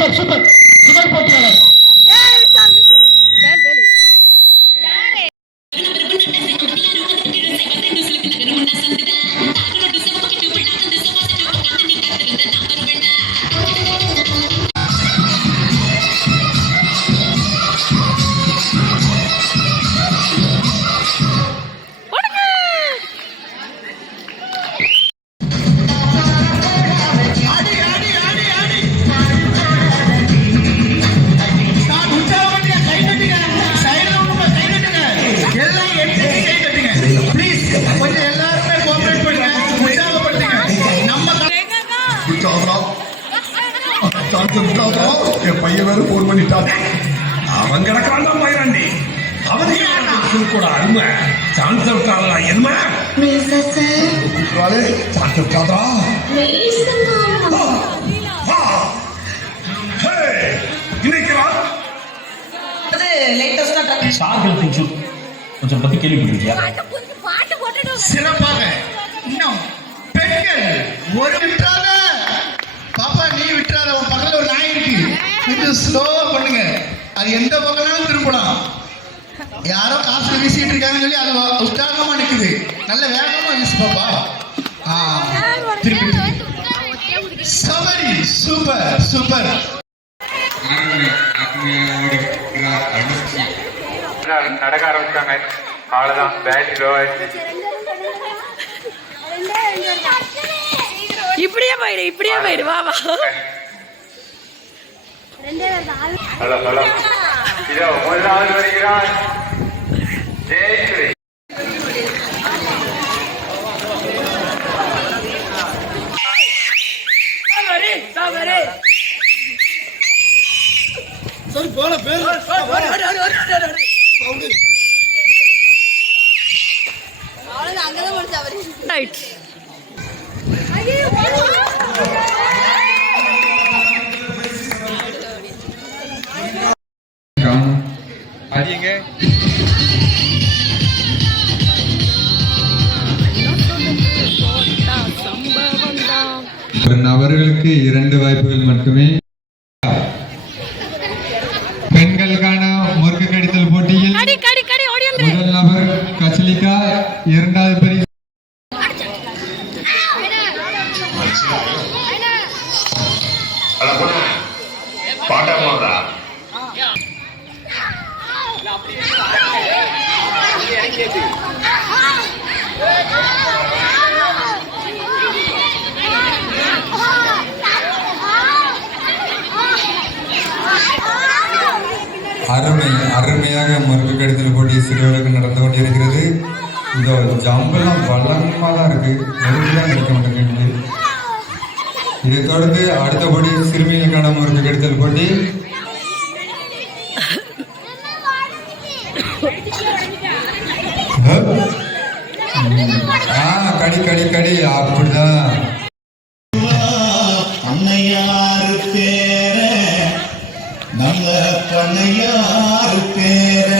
Super super முதல் போட்டியாளர் பையன் வேற போன் பண்ணிட்டான். அவன் கிடக்காண்டா பையனாண்டி. அவனுக்கு கூட அருமை சான்ஸ் இருக்காதா? என்ன சான்ஸ் இருக்காதா? கொஞ்சம் பத்தி கேள்விப்பட்டிருக்கியா? சிறப்பாக இன்னும் பெண்கள் ஒரு விட்டுறாத பாப்பா, நீ விட்டுறாத. உன் பக்கத்துல ஒரு நாய் இருக்கு, கொஞ்சம் ஸ்லோவா பண்ணுங்க. அது எந்த பக்கம்னாலும் திரும்பலாம். யாரோ காசு வீசிட்டு இருக்காங்கன்னு சொல்லி அது உற்சாகமா நிக்குது. நல்ல வேகமா வீசு பாப்பா. திருப்பி சபரி சூப்பர் சூப்பர். நடக்க ஆரம்பிச்சாங்க. அவ்வளவுதான், பேட்டரி லோ ஆயிடுச்சு. இப்படியே போயிடு வா வா. ஹலோ ஹலோ, இதோ முதலாவது வருகிறார் ஜெயஸ்ரீ. சரி போல பேர் அங்கதான் முடிச்சா ரைட். நபர்களுக்கு 2 வாய்ப்புகள் மட்டுமே. பெண்களுக்கான முறுக்கு கடித்தல் போட்டியில் முதல் நபர் கச்சலிகா, 2வது பரிசு அருமையாக முறுக்கு கடித்தல் போட்டி சிறுவர்களுக்கு நடந்து கொண்டிருக்கிறது. இந்த ஜம்பெல்லாம் வளமாக தான் இருக்கு, நெருங்கிதான் கிடைக்க மாட்டேங்குது. இதை தொடர்ந்து அடுத்த போட்டி சிறுமிகளுக்கான முறுக்கு கடித்தல் போட்டி. கடி கடி கடி அப்படிதான். அம்மையாரு பேர நம்ம பண்ணையாரு பேர